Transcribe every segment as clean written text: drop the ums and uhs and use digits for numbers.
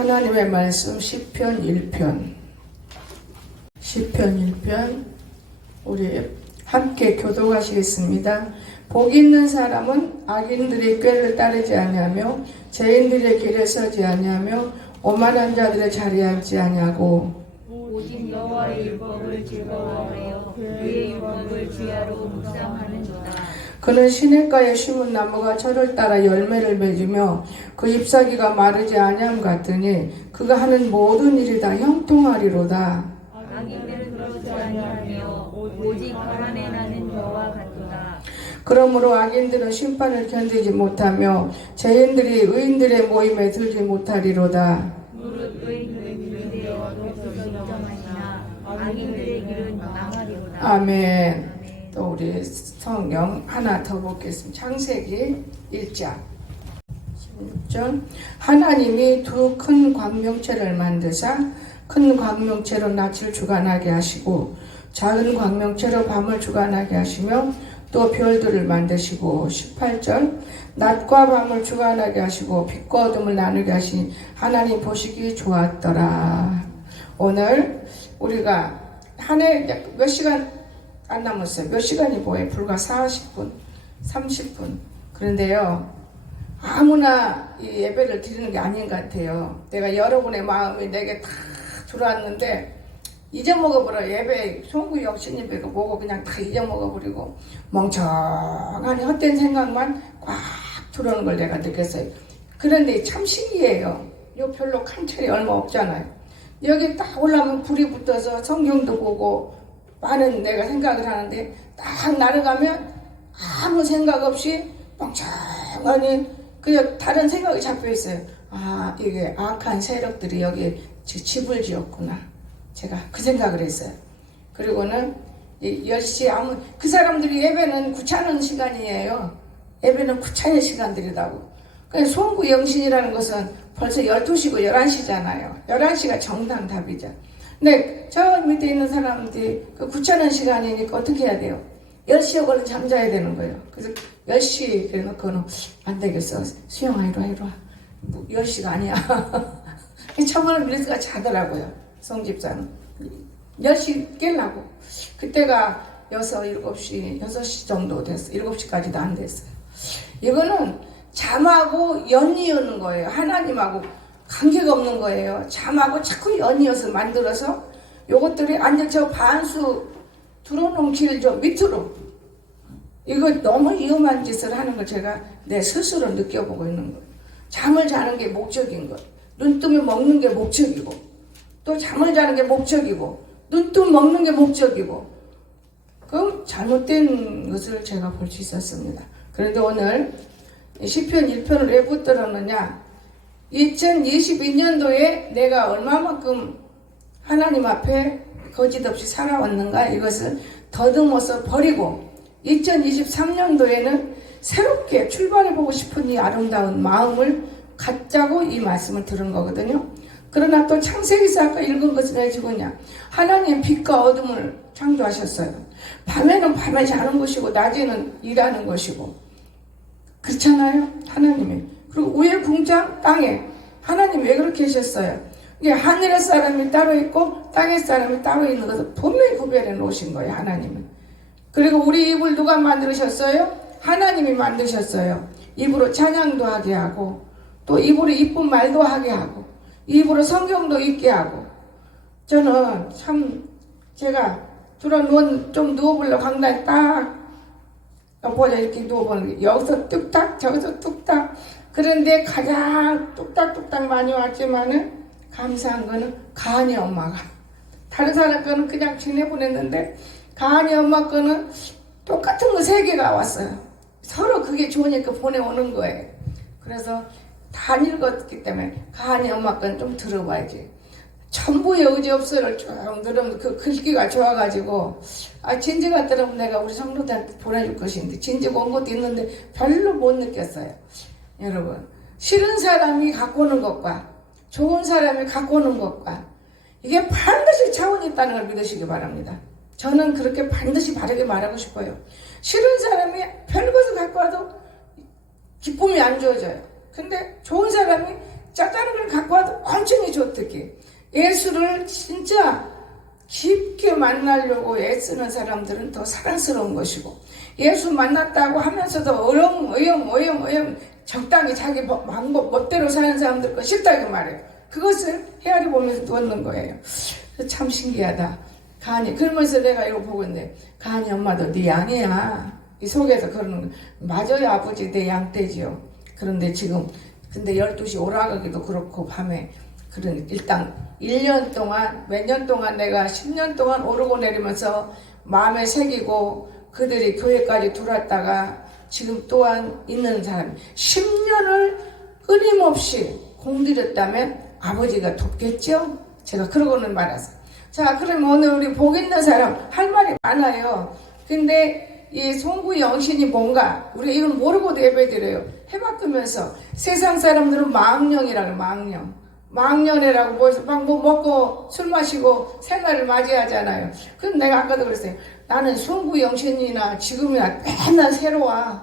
하나님의 말씀 시편 1편 우리 함께 교독하시겠습니다. 복 있는 사람은 악인들의 꾀를 따르지 아니하며 죄인들의 길에 서지 아니하며 오만한 자들의 자리에 앉지 아니하고 오직 여호와의 율법을 즐거워하여 그의 율법을 주야로 묵상하는도다. 그는 시냇가에 심은 나무가 철을 따라 열매를 맺으며 그 잎사귀가 마르지 아니함 같으니 그가 하는 모든 일이 다 형통하리로다. 악인들은 그렇지 아니하며 오직 가만에 나는 여호와 같도다. 그러므로 악인들은 심판을 견디지 못하며 죄인들이 의인들의 모임에 들지 못하리로다. 무릇 의인들의 길은 되어도 그것이 인정하시나 악인들의 길은 망하리로다. 아멘. 또 우리 성경 하나 더 보겠습니다. 창세기 1장 16절. 하나님이 두 큰 광명체를 만드사 큰 광명체로 낯을 주관하게 하시고 작은 광명체로 밤을 주관하게 하시며 또 별들을 만드시고 18절. 낮과 밤을 주관하게 하시고 빛과 어둠을 나누게 하시니 하나님 보시기 좋았더라. 오늘 우리가 한 해 몇 시간 안 남았어요. 몇 시간이 뭐예요? 불과 40분, 30분. 그런데요, 아무나 이 예배를 드리는 게 아닌 것 같아요. 내가 여러분의 마음이 내게 다 들어왔는데 잊어먹어버려. 예배 송구 역신 예배가 뭐고 그냥 다 잊어먹어버리고 멍청하니 헛된 생각만 꽉 들어오는 걸 내가 느꼈어요. 그런데 참 신기해요. 요 별로 칸철이 얼마 없잖아요. 여기 딱 올라오면 불이 붙어서 성경도 보고 많은 내가 생각을 하는데 딱 날아가면 아무 생각 없이 멍청하니 그냥 다른 생각이 잡혀있어요. 아, 이게 악한 세력들이 여기 집을 지었구나. 제가 그 생각을 했어요. 그리고는 10시 그 사람들이 예배는 구차는 시간이에요. 예배는 구차의 시간들이라고. 그러니까 송구 영신이라는 것은 벌써 12시고 11시잖아요. 11시가 정당 답이죠. 근데 저 밑에 있는 사람들이 그 구차는 시간이니까 어떻게 해야 돼요? 10시에 걸로 잠자야 되는 거예요. 그래서 10시 그래 놓고는 안 되겠어. 수영아 이리 와. 10시가 아니야. 처음에는 그래서 자더라고요. 성집사는. 10시 깨려고. 그때가 6시 정도 됐어요. 7시까지도 안 됐어요. 이거는 잠하고 연이어는 거예요. 하나님하고 관계가 없는 거예요. 잠하고 자꾸 연이어서 만들어서 요것들이 완전 저 반수 들어놓은 길 저 밑으로 이거 너무 위험한 짓을 하는 걸 제가 내 스스로 느껴보고 있는 거예요. 잠을 자는 게 목적인 거. 눈 뜨면 먹는 게 목적이고 또 잠을 자는 게 목적이고 눈 뜨면 먹는 게 목적이고 그럼 잘못된 것을 제가 볼 수 있었습니다. 그런데 오늘 시편 1편을 왜 붙들었느냐, 2022년도에 내가 얼마만큼 하나님 앞에 거짓없이 살아왔는가 이것을 더듬어서 버리고 2023년도에는 새롭게 출발해보고 싶은 이 아름다운 마음을 갖자고 이 말씀을 들은 거거든요. 그러나 또 창세기서 아까 읽은 것을 왜 적었냐, 하나님 빛과 어둠을 창조하셨어요. 밤에는 밤에 자는 것이고 낮에는 일하는 것이고 그렇잖아요, 하나님이. 그리고 위에 궁창 땅에 하나님 왜 그렇게 하셨어요? 이게 하늘의 사람이 따로 있고 땅의 사람이 따로 있는 것을 분명히 구별해 놓으신 거예요, 하나님은. 그리고 우리 입을 누가 만드셨어요? 하나님이 만드셨어요. 입으로 찬양도 하게 하고 또 입으로 이쁜 말도 하게 하고 입으로 성경도 읽게 하고. 저는 참 제가 좀 누워보려고 강단에 딱 보자 이렇게 누워보는 게 여기서 뚝딱 저기서 뚝딱. 그런데 가장 뚝딱뚝딱 많이 왔지만은 감사한 거는 가은이 엄마가, 다른 사람 거는 그냥 지내보냈는데 가은이 엄마 거는 똑같은 거 3개가 왔어요. 서로 그게 좋으니까 보내오는 거예요. 그래서 다 읽었기 때문에 가은이 엄마 거는 좀 들어봐야지. 전부의 의지 없어를 쭉 들으면 그 글귀가 좋아가지고 진지가 들으면 내가 우리 성도들한테 보내줄 것인데 진지가 온 것도 있는데 별로 못 느꼈어요. 여러분, 싫은 사람이 갖고 오는 것과 좋은 사람이 갖고 오는 것과 이게 반드시 차원이 있다는 걸 믿으시기 바랍니다. 저는 그렇게 반드시 바르게 말하고 싶어요. 싫은 사람이 별것을 갖고 와도 기쁨이 안 주어져요. 근데 좋은 사람이 짜다는 걸 갖고 와도 엄청 좋득해. 예수를 진짜 깊게 만나려고 애쓰는 사람들은 더 사랑스러운 것이고, 예수 만났다고 하면서도 어영 적당히 자기 방법 멋대로 사는 사람들 거 싫다고 말해요. 그것을 헤아려 보면서 누웠는 거예요. 참 신기하다. 가은이 그러면서 내가 이거 보고 있는데, 가은이 엄마도 네 양이야. 이 속에서 그러는 거. 맞아요 아버지, 내 양떼지요. 그런데 지금 근데 12시 오라가기도 그렇고 밤에 그런 일단 1년 동안 몇 년 동안 내가 10년 동안 오르고 내리면서 마음에 새기고 그들이 교회까지 들어왔다가 지금 또한 있는 사람 10년을 끊임없이 공들였다면 아버지가 돕겠죠? 제가 그러고는 말았어요. 자, 그럼 오늘 우리 복 있는 사람 할 말이 많아요. 근데 이 송구 영신이 뭔가 우리 이건 모르고도 예배드려요. 해바꾸면서 세상 사람들은 망령이라고 망년이라고 뭐해서 막 뭐 먹고 술 마시고 생활을 맞이하잖아요. 그럼 내가 아까도 그랬어요. 나는 송구 영신이나 지금이나 맨날 새로워.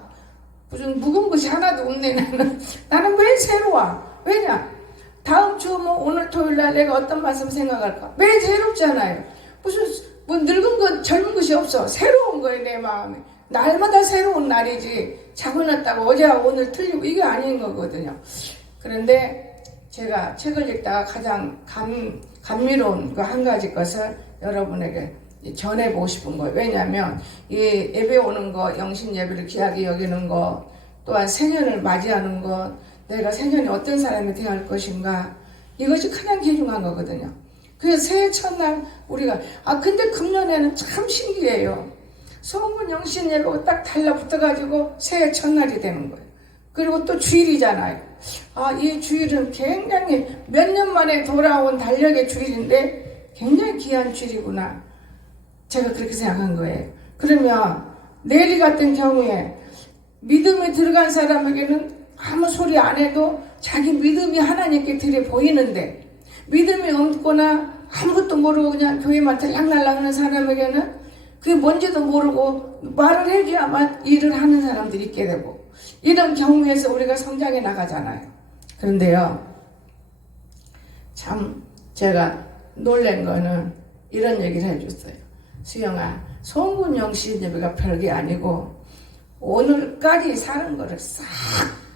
무슨 묵은 것이 하나도 없네. 나는 왜 새로워? 왜냐? 다음 주 뭐 오늘 토요일날 내가 어떤 말씀 생각할까? 매일 새롭잖아요. 무슨 뭐 늙은 것 젊은 것이 없어. 새로운 거예요 내 마음에. 날마다 새로운 날이지 작아났다고 어제하고 오늘 틀리고 이게 아닌 거거든요. 그런데 제가 책을 읽다가 가장 감미로운 그 한 가지 것을 여러분에게 전해보고 싶은 거예요. 왜냐하면 이 예배 오는 거, 영신 예배를 귀하게 여기는 거, 또한 생년을 맞이하는 것, 내가 생년에 어떤 사람이 되어야 것인가, 이것이 가장 귀중한 거거든요. 그래서 새해 첫날 우리가 근데 금년에는 참 신기해요. 성문 영신 예배가 딱 달라붙어가지고 새해 첫날이 되는 거예요. 그리고 또 주일이잖아요. 이 주일은 굉장히 몇 년 만에 돌아온 달력의 주일인데 굉장히 귀한 주일이구나. 제가 그렇게 생각한 거예요. 그러면 내일 같은 경우에 믿음에 들어간 사람에게는 아무 소리 안 해도 자기 믿음이 하나님께 들여 보이는데, 믿음이 없거나 아무것도 모르고 그냥 교회만 들락날락 하는 사람에게는 그게 뭔지도 모르고 말을 해줘야만 일을 하는 사람들이 있게 되고, 이런 경우에서 우리가 성장해 나가잖아요. 그런데요, 참 제가 놀란 거는 이런 얘기를 해줬어요. 수영아, 송군 영신 예배가 별게 아니고 오늘까지 사는 거를 싹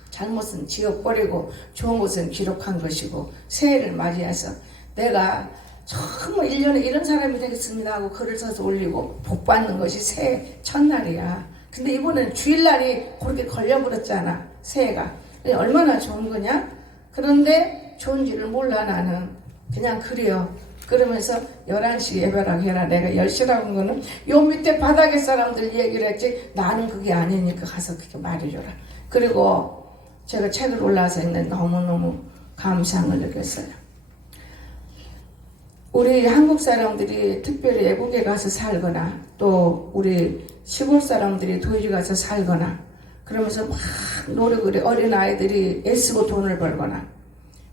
잘못은 지워버리고 좋은 것은 기록한 것이고, 새해를 맞이해서 내가 정말 1년에 이런 사람이 되겠습니다 하고 글을 써서 올리고 복 받는 것이 새해 첫날이야. 근데 이번에는 주일날이 그렇게 걸려버렸잖아, 새해가. 얼마나 좋은 거냐? 그런데 좋은지를 몰라. 나는 그냥 그래요. 그러면서 11시 예배라고 해라. 내가 10시라고 한 거는 요 밑에 바닥에 사람들 얘기를 했지, 나는 그게 아니니까 가서 그렇게 말해줘라. 그리고 제가 책을 올라와서 있는데 너무너무 감사함을 느꼈어요. 우리 한국 사람들이 특별히 외국에 가서 살거나, 또 우리 시골 사람들이 도시 가서 살거나 그러면서 막 노력을 해. 어린아이들이 애쓰고 돈을 벌거나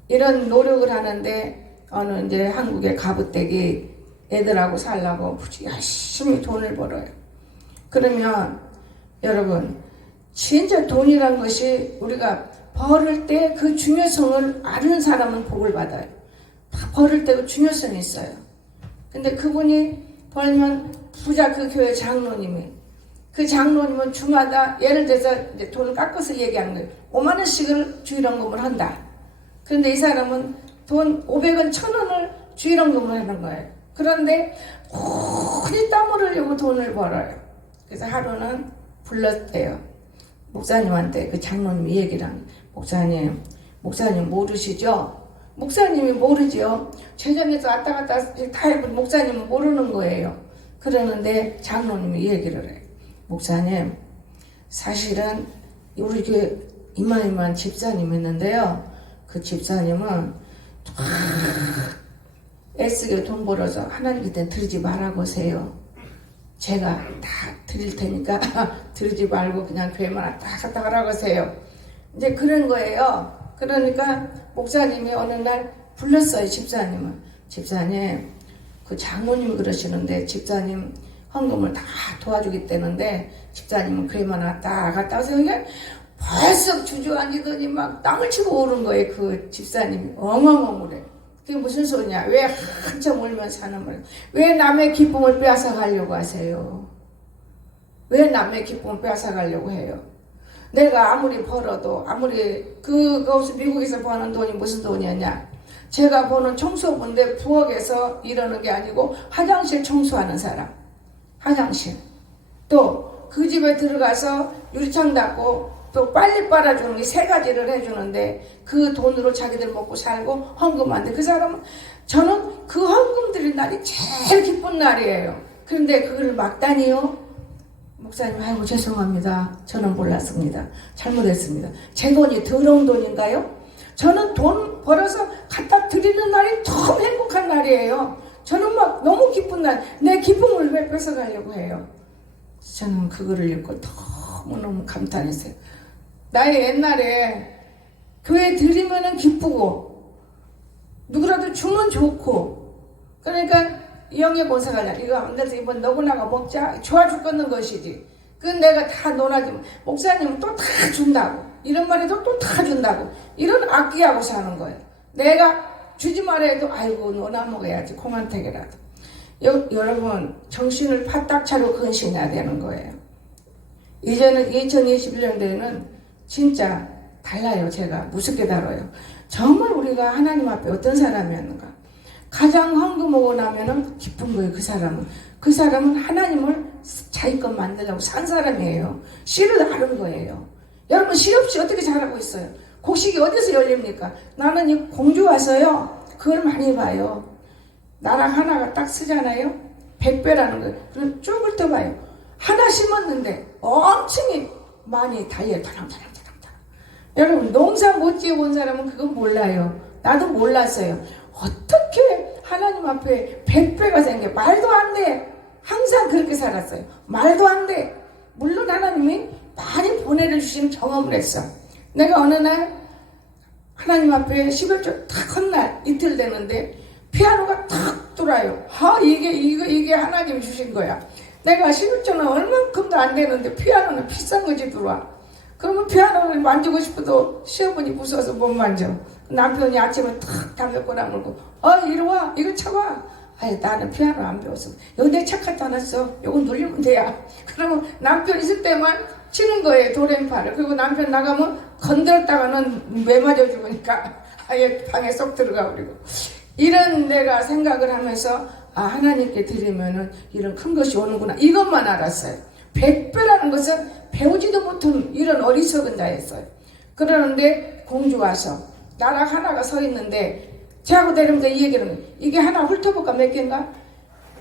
이런 노력을 하는데, 어느 이제 한국의 가부댁이 애들하고 살라고 열심히 돈을 벌어요. 그러면 여러분, 진짜 돈이란 것이 우리가 벌을 때 그 중요성을 아는 사람은 복을 받아요. 벌을 때 그 중요성이 있어요. 근데 그분이 벌면 부자, 그 교회 장로님이, 그 장로님은 주마다 예를 들어서 이제 돈을 깎아서 얘기하는 거예요. 5만 원씩을 주일원금을 한다. 그런데 이 사람은 돈 500원, 1000원을 주일원금을 하는 거예요. 그런데 고이 땀 흘리려고 돈을 벌어요. 그래서 하루는 불렀대요. 목사님한테 그 장로님이 얘기를 하는 거예요. 목사님 모르시죠? 목사님이 모르죠. 재정에서 왔다 갔다 다 해본 목사님은 모르는 거예요. 그러는데 장로님이 얘기를 해요. 목사님, 사실은 우리 교회 이만희만 집사님 있는데요, 그 집사님은 애쓰게 돈 벌어서 하나님께 드리지 말라고 하세요. 제가 다 드릴 테니까 드리지 말고 그냥 교회만 왔다 갔다 하라고 하세요. 이제 그런 거예요. 그러니까 목사님이 어느 날 불렀어요. 집사님, 그 장모님이 그러시는데 집사님 헌금을 다 도와주겠다는데 집사님은 교회만 왔다 갔다 하세요. 벌써 주저앉으더니 막 땅을 치고 오는 거예요. 그 집사님이 엉엉엉 래 그게 무슨 소리냐. 왜 한참 울면서 하는 말이야. 왜 남의 기쁨을 빼앗아가려고 하세요? 왜 남의 기쁨을 빼앗아가려고 해요? 내가 아무리 벌어도 아무리 거기서 미국에서 버는 돈이 무슨 돈이었냐. 제가 보는 청소부인데 부엌에서 이러는 게 아니고 화장실 청소하는 사람. 화장실. 또 그 집에 들어가서 유리창 닫고 또 빨리 빨아주는 게 세 가지를 해주는데 그 돈으로 자기들 먹고 살고 헌금하는데 그 사람은 저는 그 헌금 드린 날이 제일 기쁜 날이에요. 그런데 그걸 막다니요. 목사님 아이고 죄송합니다. 저는 몰랐습니다. 잘못했습니다. 제 돈이 더러운 돈인가요? 저는 돈 벌어서 갖다 드리는 날이 너무 행복한 날이에요. 저는 막 너무 기쁜 날. 내 기쁨을 왜 뺏어가려고 해요? 저는 그거를 읽고 너무너무 감탄했어요. 나의 옛날에 교회 드리면은 기쁘고 누구라도 주면 좋고 그러니까 영의 권세가 이거 안 돼서 이번 너구나가 먹자 좋아 죽겠는 것이지. 그건 내가 다 논하지만 목사님은 또 다 준다고 이런 말해도 또 다 준다고 이런 악기하고 사는 거예요. 내가 주지 말아도 아이고 너나 먹어야지 콩한테게라도. 여러분 정신을 바짝 차려 근신해야 되는 거예요. 이제는 2021년도에는 진짜 달라요. 제가 무섭게 다뤄요. 정말 우리가 하나님 앞에 어떤 사람이었는가. 가장 헌금하고 나면은 기쁜 거예요. 그 사람은 하나님을 자기 것 만들려고 산 사람이에요. 씨를 아는 거예요. 여러분 씨 없이 어떻게 잘하고 있어요? 곡식이 어디서 열립니까? 나는 이 공주 와서요 그걸 많이 봐요. 나랑 하나가 딱 쓰잖아요. 100배라는 거예요. 그럼 쭉 훑어봐요. 하나 심었는데 엄청 많이 달려요. 다랑다랑. 여러분 농사 못 지어본 사람은 그건 몰라요. 나도 몰랐어요. 어떻게 하나님 앞에 100배가 생겨. 말도 안 돼. 항상 그렇게 살았어요. 말도 안 돼. 물론 하나님이 많이 보내주신 경험을 했어. 내가 어느 날 하나님 앞에 11조 탁 한 날 이틀 되는데 피아노가 탁 돌아요. 이게 하나님이 주신 거야. 내가 11조는 얼만큼도 안 되는데 피아노는 비싼 거지 들어와. 그러면 피아노를 만지고 싶어도 시어머니 무서워서 못 만져. 남편이 아침에 탁 담배 꼬나물고 이리 와 이거 쳐봐. 나는 피아노 안 배웠어. 여기 내 책 갖다 놨어. 요거 누르면 돼야. 그러면 남편 있을 때만 치는 거예요. 도레미파를. 그리고 남편 나가면 건드렸다가는 매 맞아 죽으니까 아예 방에 쏙 들어가 버리고. 이런 내가 생각을 하면서 하나님께 드리면은 이런 큰 것이 오는구나. 이것만 알았어요. 100배라는 것은 배우지도 못한 이런 어리석은 자였어요. 그러는데 공주 와서 나랑 하나가 서 있는데 제하고 내려면서 이 얘기를 해요. 이게 하나 훑어볼까 몇 개인가?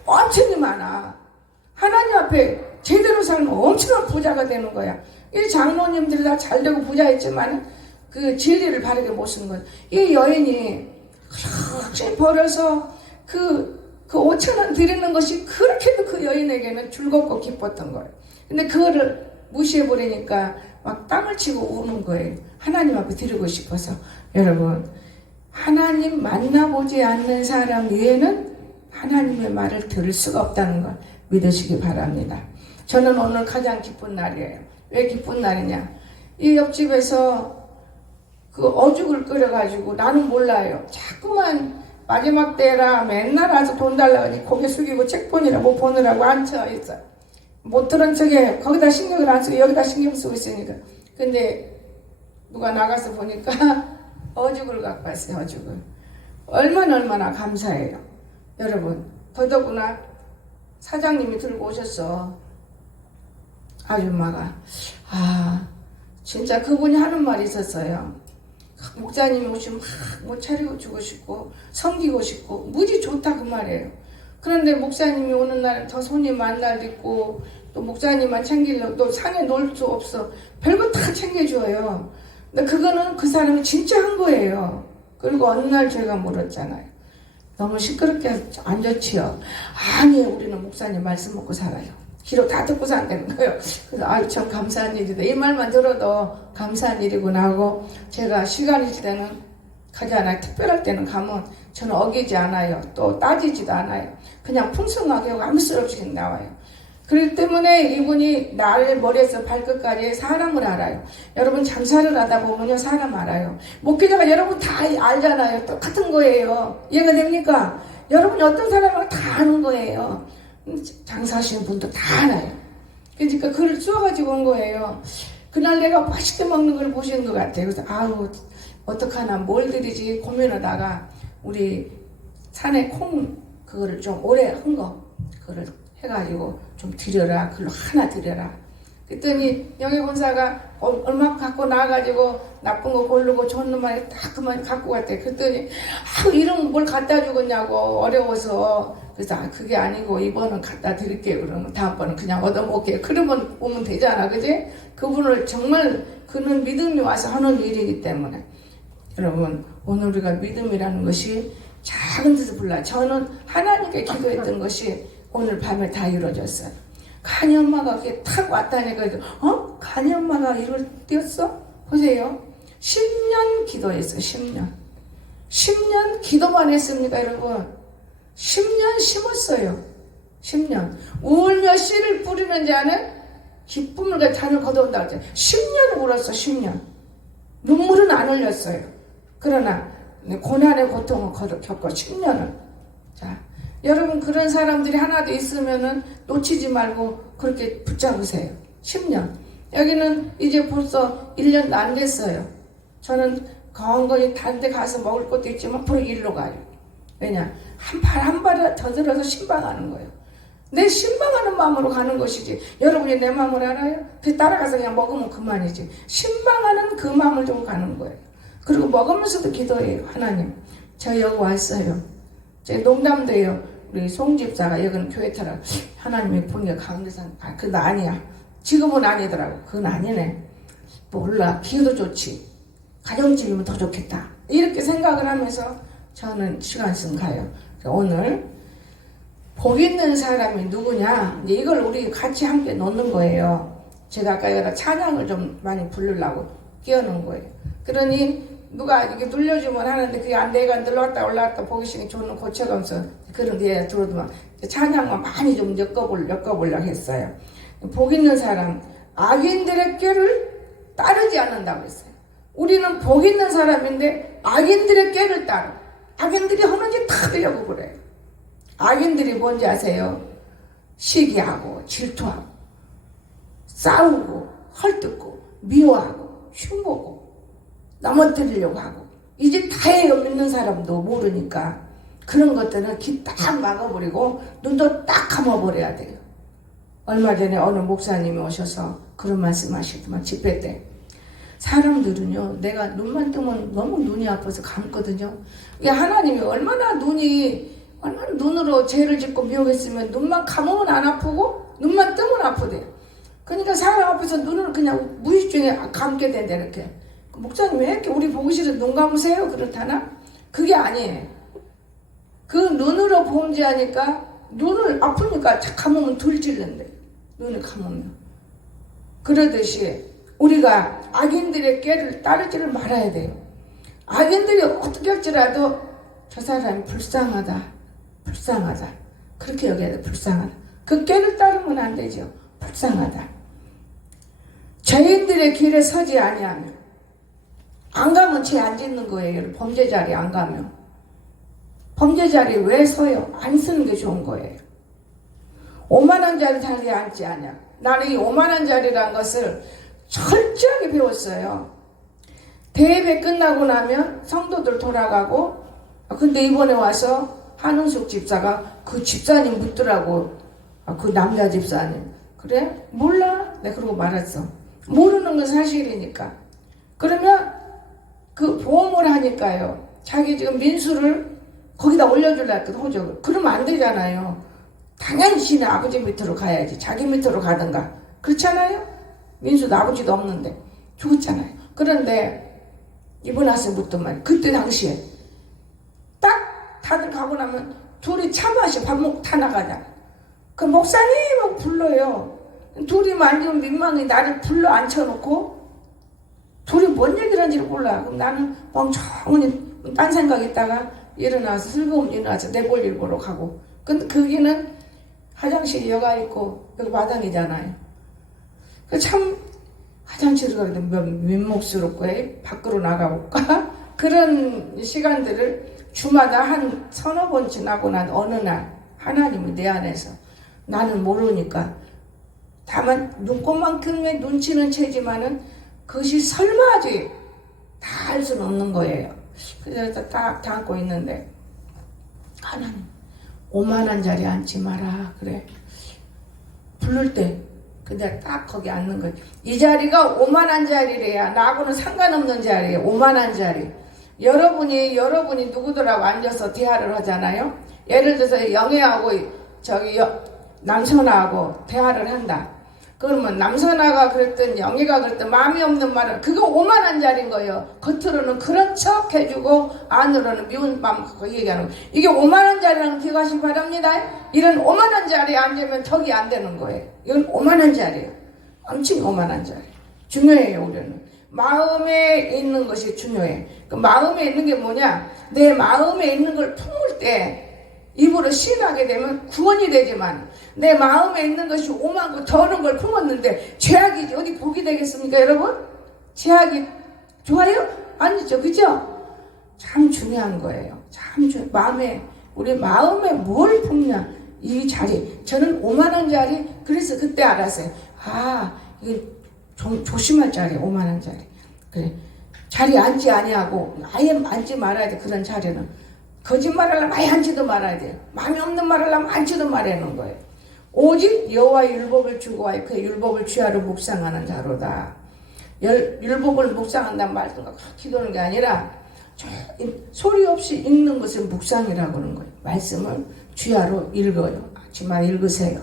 엄청이 많아. 하나님 앞에 제대로 살면 엄청난 부자가 되는 거야. 이 장로님들이 다 잘되고 부자했지만 그 진리를 바르게 못 쓰는 거야. 이 여인이 그렇게 벌어서 그 5,000원 드리는 것이 그렇게도 그 여인에게는 즐겁고 기뻤던 거예요. 근데 그거를 무시해버리니까 막 땅을 치고 우는 거예요. 하나님 앞에 드리고 싶어서. 여러분 하나님 만나보지 않는 사람 위에는 하나님의 말을 들을 수가 없다는 걸 믿으시기 바랍니다. 저는 오늘 가장 기쁜 날이에요. 왜 기쁜 날이냐. 이 옆집에서 그 어죽을 끓여가지고 나는 몰라요. 자꾸만 마지막 때라 맨날 와서 돈 달라고 하니 고개 숙이고 책 보느라 뭐 보느라고 앉혀있어요. 못 들은 척에 거기다 신경을 안 쓰고 여기다 신경 쓰고 있으니까. 근데 누가 나가서 보니까 어죽을 갖고 왔어요. 어죽을. 얼마나 감사해요. 여러분 더더구나 사장님이 들고 오셨어. 아줌마가 진짜 그분이 하는 말이 있었어요. 목사님이 오시면 막 차리고 주고 싶고 섬기고 싶고 무지 좋다 그 말이에요. 그런데 목사님이 오는 날은 더 손님 만날 있고 또 목사님만 챙기려고 또 상에 놓을 수 없어. 별거 다 챙겨줘요. 근데 그거는 그 사람이 진짜 한 거예요. 그리고 어느 날 제가 물었잖아요. 너무 시끄럽게 안 좋지요? 아니에요. 우리는 목사님 말씀 먹고 살아요. 귀로 다 듣고 산다는 거예요. 그래서 참 감사한 일이다. 이 말만 들어도 감사한 일이구나 하고 제가 시간이 지대는 가지 않아요. 특별할 때는 가면 저는 어기지 않아요. 또 따지지도 않아요. 그냥 풍성하게 하고 아무 쓸 없이 나와요. 그렇기 때문에 이분이 나를 머리에서 발끝까지 사람을 알아요. 여러분 장사를 하다 보면요 사람 알아요. 목회자가 여러분 다 알잖아요. 똑같은 거예요. 이해가 됩니까? 여러분이 어떤 사람을 다 아는 거예요. 장사하시는 분도 다 알아요. 그러니까 그걸 쏘아가지고 온 거예요. 그날 내가 맛있게 먹는 걸 보시는 것 같아요. 그래서 아우 어떡하나 뭘 드리지 고민하다가 우리 산에 콩 그거를 좀 오래 한 거 그거를 해가지고 좀 드려라. 그걸로 하나 드려라. 그랬더니 영희 권사가 얼마 갖고 나와가지고 나쁜 거 고르고 좋은 놈만 딱 그만 갖고 갔대. 그랬더니 이런 뭘 갖다 주겠냐고 어려워서. 그래서 그게 아니고 이번은 갖다 드릴게요. 그러면 다음번은 그냥 얻어먹게. 그러면 오면 되잖아. 그지? 그분을 정말 그는 믿음이 와서 하는 일이기 때문에 여러분 오늘 우리가 믿음이라는 것이 작은 데서 불러요. 저는 하나님께 기도했던 것이 오늘 밤에 다 이루어졌어요. 간이 엄마가 이렇게 탁 왔다니까 간이 엄마가 이걸 띄었어? 보세요. 10년 기도했어요. 10년 기도만 했습니까 여러분? 10년 심었어요. 10년 울며 씨를 뿌리는 자는 기쁨을 잔을 거둬온다고 했잖아요. 10년 울었어. 10년 눈물은 안 흘렸어요. 그러나 고난의 고통을 겪어 10년을. 자, 여러분 그런 사람들이 하나도 있으면은 놓치지 말고 그렇게 붙잡으세요. 10년. 여기는 이제 벌써 1년도 안 됐어요. 저는 건강히 다른 데 가서 먹을 것도 있지만 바로 일로 가요. 왜냐? 한 발 더 들어서 신방하는 거예요. 내 신방하는 마음으로 가는 것이지. 여러분이 내 마음을 알아요? 그 따라가서 그냥 먹으면 그만이지. 신방하는 그 마음을 두고 가는 거예요. 그리고 먹으면서도 기도해요. 하나님 저 여기 왔어요. 제 농담도 해요. 우리 송집사가 여기는 교회 타라. 하나님이 보니까 강대산 그거 아니야. 지금은 아니더라고. 그건 아니네. 몰라. 기도 좋지. 가정집이면 더 좋겠다. 이렇게 생각을 하면서 저는 시간 있으면 가요. 오늘 복 있는 사람이 누구냐? 이걸 우리 같이 함께 놓는 거예요. 제가 아까 여기다 찬양을 좀 많이 부르려고 끼워놓은 거예요. 그러니 누가 이렇게 눌러주면 하는데 그게 내가 눌렀다 올라갔다 보기 싫으니 저는 고쳐가면서 그런 데 들어도만 찬양만 많이 좀 엮어보려고 했어요. 복 있는 사람, 악인들의 꾀를 따르지 않는다고 했어요. 우리는 복 있는 사람인데 악인들의 꾀를 따르. 악인들이 하는 짓 다 하려고 그래요. 악인들이 뭔지 아세요? 시기하고 질투하고 싸우고 헐뜯고 미워하고 흉보고 넘어뜨리려고 하고 이 짓 다 해요. 믿는 사람도 모르니까 그런 것들은 귀 딱 막아버리고 눈도 딱 감아버려야 돼요. 얼마 전에 어느 목사님이 오셔서 그런 말씀 하시더만 집회 때 사람들은요 내가 눈만 뜨면 너무 눈이 아파서 감거든요. 이게 하나님이 얼마나 눈으로 죄를 짓고 미워했으면 눈만 감으면 안 아프고 눈만 뜨면 아프대요. 그러니까 사람 앞에서 눈을 그냥 무의식 중에 감게 된다 이렇게. 목사님 왜 이렇게 우리 보기 싫은 눈 감으세요? 그렇다나? 그게 아니에요. 그 눈으로 범죄하니까 눈을 아프니까 감으면 덜 찔른대. 눈을 감으면. 그러듯이 우리가 악인들의 꾀를 따르지를 말아야 돼요. 악인들이 어떻게 할지라도 저 사람이 불쌍하다. 그렇게 여겨야 돼. 불쌍하다. 그 꾀를 따르면 안 되죠. 불쌍하다. 죄인들의 길에 서지 아니하며 안 가면 죄 안 짓는 거예요. 범죄 자리에 안 가면. 범죄 자리에 왜 서요? 안 쓰는 게 좋은 거예요. 오만한 자리에 앉지 않냐. 나는 이 오만한 자리란 것을 철저하게 배웠어요. 대예배 끝나고 나면 성도들 돌아가고 근데 이번에 와서 한은숙 집사가 그 집사님 묻더라고. 그 남자 집사님. 그래? 몰라? 내가 그러고 말았어. 모르는 건 사실이니까. 그러면 그 보험을 하니까요. 자기 지금 민수를 거기다 올려주려 했거든, 호적을. 그러면 안 되잖아요. 당연히 지네 아버지 밑으로 가야지. 자기 밑으로 가든가. 그렇잖아요? 민수도 아버지도 없는데. 죽었잖아요. 그런데 이번 와서 묻더만 그때 당시에 딱 다들 가고 나면 둘이 차 마셔 밥 먹고 다 나가자. 그 목사님하고 불러요. 둘이 만지면 민망해. 나를 불러 앉혀놓고 둘이 뭔 얘기를 하는지를 몰라. 그럼 나는 멍청히 딴 생각 있다가 일어나서 슬그머니 일어나서 내 볼일 보러 가고. 근데 거기는 화장실 여가 있고 여기 마당이잖아요. 그 참 화장실을 가도 민목스럽고 밖으로 나가볼까? 그런 시간들을 주마다 한 서너 번 지나고 난 어느 날 하나님이 내 안에서 나는 모르니까 다만 눈꽃만큼의 눈치는 채지만은 그것이 설마지 다 알 수는 없는 거예요. 그래서 딱 담고 있는데 하나님 오만한 자리에 앉지 마라 그래. 부를 때 근데 딱 거기 앉는 거예요. 이 자리가 오만한 자리래야. 나하고는 상관없는 자리예요. 오만한 자리. 여러분이 누구들하고 앉아서 대화를 하잖아요. 예를 들어서 영애하고 남선아하고 대화를 한다. 그러면 남선아가 그랬든 영애가 그랬든 마음이 없는 말은 그거 오만한 자리인 거예요. 겉으로는 그런 척 해주고 안으로는 미운 마음 갖고 얘기하는 거예요. 이게 오만한 자리라는 기억하시기 바랍니다. 이런 오만한 자리에 앉으면 덕이 안 되는 거예요. 이건 오만한 자리예요. 엄청 오만한 자리. 중요해요. 우리는 마음에 있는 것이 중요해. 그 마음에 있는 게 뭐냐? 내 마음에 있는 걸 품을 때 입으로 시인하게 되면 구원이 되지만 내 마음에 있는 것이 오만고 더러운 걸 품었는데 죄악이 어디 복이 되겠습니까 여러분? 죄악이 좋아요? 아니죠. 그죠? 참 중요한 거예요. 참 우리 마음에 뭘 품냐 이 자리. 저는 오만한 자리. 그래서 그때 알았어요. 이게 조심할 자리. 오만한 자리. 그래. 자리 앉지 아니하고 아예 앉지 말아야 돼. 그런 자리는 거짓말 하려면 아예 앉지도 말아야 돼요. 마음이 없는 말 하려면 앉지도 말하는 거예요. 오직 여호와의 율법을 주고와 그 율법을 주야로 묵상하는 자로다. 율법을 묵상한다는 말씀과 기도하는 게 아니라 소리 없이 읽는 것을 묵상이라고 하는 거예요. 말씀을 주야로 읽어요. 아침마다 읽으세요.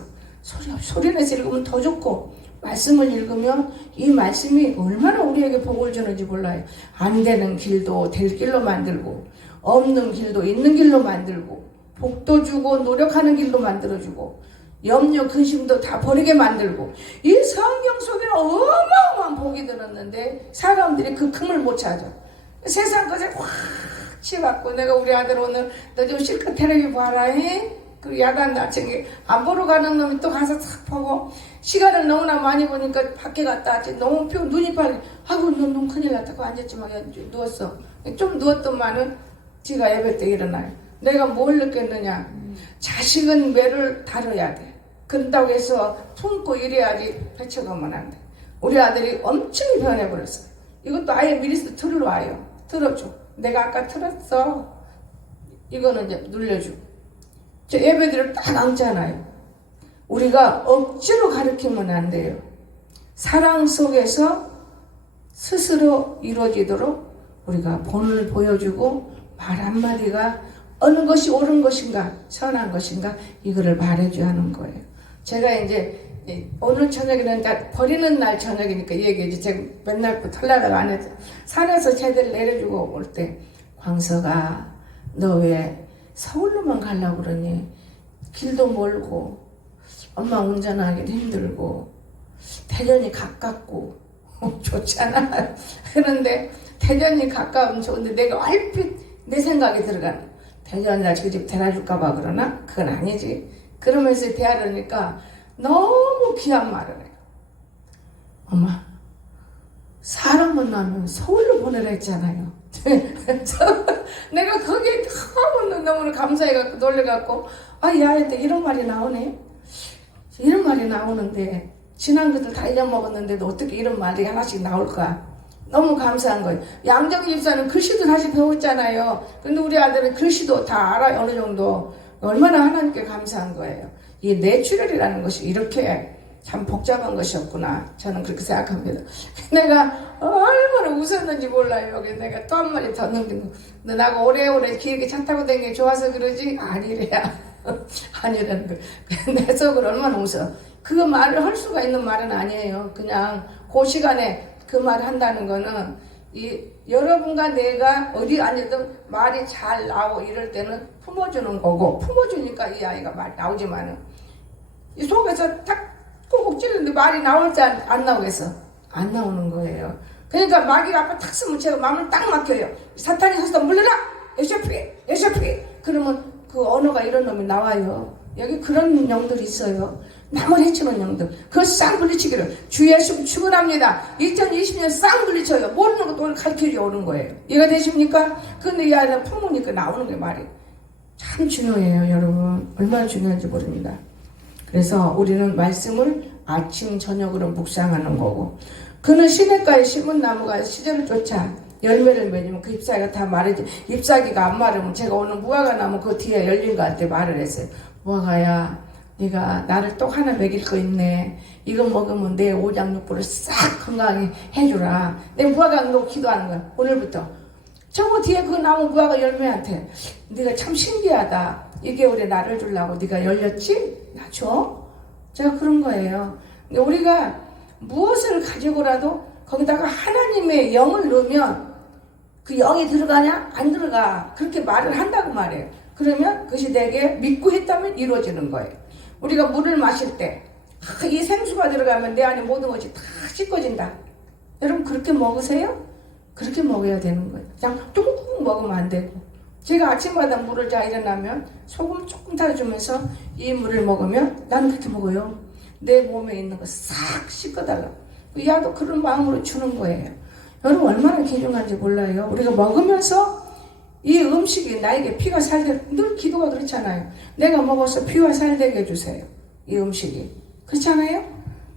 소리 내서 읽으면 더 좋고 말씀을 읽으면 이 말씀이 얼마나 우리에게 복을 주는지 몰라요. 안 되는 길도 될 길로 만들고 없는 길도 있는 길로 만들고 복도 주고 노력하는 길도 만들어주고 염려 근심도 다 버리게 만들고 이 성경 속에 어마어마한 복이 들었는데 사람들이 그 금을 못 찾아. 세상 것에 확 치받고 내가 우리 아들 오늘 너 좀 실컷 텔레비 봐라 그리고 야간 낮에 안 보러 가는 놈이 또 가서 탁 보고 시간을 너무나 많이 보니까 밖에 갔다 왔지. 너무 눈이 빨리 너눈 큰일 났다고 앉았지만 누웠어. 좀 누웠더만은 지가 예배 때 일어나요. 내가 뭘 느꼈느냐. 자식은 매를 다뤄야 돼. 그런다고 해서 품고 이래야지 배쳐가면 안 돼. 우리 아들이 엄청 변해버렸어요. 이것도 아예 미리서 틀어와요. 틀어줘. 내가 아까 틀었어. 이거는 이제 눌려주고. 저 예배들을 딱 앉잖아요. 우리가 억지로 가르치면 안 돼요. 사랑 속에서 스스로 이루어지도록 우리가 본을 보여주고 말 한마디가 어느 것이 옳은 것인가 선한 것인가 이거를 말해줘야 하는 거예요. 제가 이제 오늘 저녁에는 버리는 날 저녁이니까 얘기해지. 제가 맨날 털나다가 안 해서 산에서 제대로 내려주고 올 때 광석아 너 왜 서울로만 가려고 그러니? 길도 멀고 엄마 운전하기도 힘들고 대전이 가깝고 좋잖아. 그런데 대전이 가까우면 좋은데 내가 얼핏 내 생각이 들어가는 대전이나 그 집 데려줄까 봐 그러나? 그건 아니지. 그러면서 대하려니까 너무 귀한 말을 해요. 엄마 사람 만나면 서울로 보내라 했잖아요. 내가 거기에 너무 감사해갖고 놀래갖고 얘한테 이런 말이 나오네. 이런 말이 나오는데 지난 것들 다 잊어먹었는데도 어떻게 이런 말이 하나씩 나올까. 너무 감사한 거예요. 양정희 집사는 글씨도 다시 배웠잖아요. 근데 우리 아들은 글씨도 다 알아요. 어느 정도. 얼마나 하나님께 감사한 거예요. 이 내추럴이라는 것이 이렇게 참 복잡한 것이었구나. 저는 그렇게 생각합니다. 내가 얼마나 웃었는지 몰라요. 여기 내가 또 한 마디 더 넘긴 거. 너 나하고 오래오래 길게 차 타고 다니는 게 좋아서 그러지? 아니래야. 아니라는 거. 내 속으로 얼마나 웃어. 그 말을 할 수가 있는 말은 아니에요. 그냥 그 시간에 그 말을 한다는 거는 여러분과 내가 어디 앉아도 말이 잘 나오고 이럴 때는 품어주는 거고 품어주니까 이 아이가 말 나오지만은 이 속에서 탁 꾹꾹 찌르는데 말이 나올지 안 나오겠어? 안 나오는 거예요. 그러니까 마귀가 앞에 탁 쓰면 제가 마음을 딱 막혀요. 사탄이 서서 물러나! 에셔피! 그러면 그 언어가 이런 놈이 나와요. 여기 그런 영들이 있어요. 남을 해치는 영들. 그거 싹 물리치기를. 주 예수 축원합니다. 2020년 싹 물리쳐요. 모르는 것도 오늘 가르치려 오는 거예요. 이해가 되십니까? 근데 이 아이는 풍무니까 나오는 게 말이 참 중요해요, 여러분. 얼마나 중요한지 모릅니다. 그래서 우리는 말씀을 아침 저녁으로 묵상하는 거고, 그는 시냇가에 심은 나무가 시절을 쫓아 열매를 맺으면 그 잎사귀가 다 마르지. 잎사귀가 안 마르면 제가 오늘 무화과 나무 그 뒤에 열린 것 같아 말을 했어요. 무화과야, 네가 나를 또 하나 먹일 거 있네. 이거 먹으면 내 오장육부를 싹 건강하게 해주라. 내 무화과 놓고 기도하는 거야. 오늘부터. 저거 뒤에 그 나무 무화과 열매한테 네가 참 신기하다. 이게 우리 나를 주려고 네가 열렸지? 나 줘? 제가 그런 거예요. 우리가 무엇을 가지고라도 거기다가 하나님의 영을 넣으면 그 영이 들어가냐? 안 들어가. 그렇게 말을 한다고 말해요. 그러면 그것이 내게 믿고 했다면 이루어지는 거예요. 우리가 물을 마실 때 이 생수가 들어가면 내 안에 모든 것이 다 씻겨진다. 여러분 그렇게 먹으세요? 그렇게 먹어야 되는 거예요. 그냥 뚱뚱 먹으면 안 되고. 제가 아침마다 물을 자 일어나면 소금 조금 타주면서 이 물을 먹으면 나는 그렇게 먹어요. 내 몸에 있는 거 싹 씻어달라고. 야도 그런 마음으로 주는 거예요. 여러분 얼마나 귀중한지 몰라요. 우리가 먹으면서 이 음식이 나에게 피가 살되게, 늘 기도가 그렇잖아요. 내가 먹어서 피와 살되게 해주세요. 이 음식이. 그렇잖아요?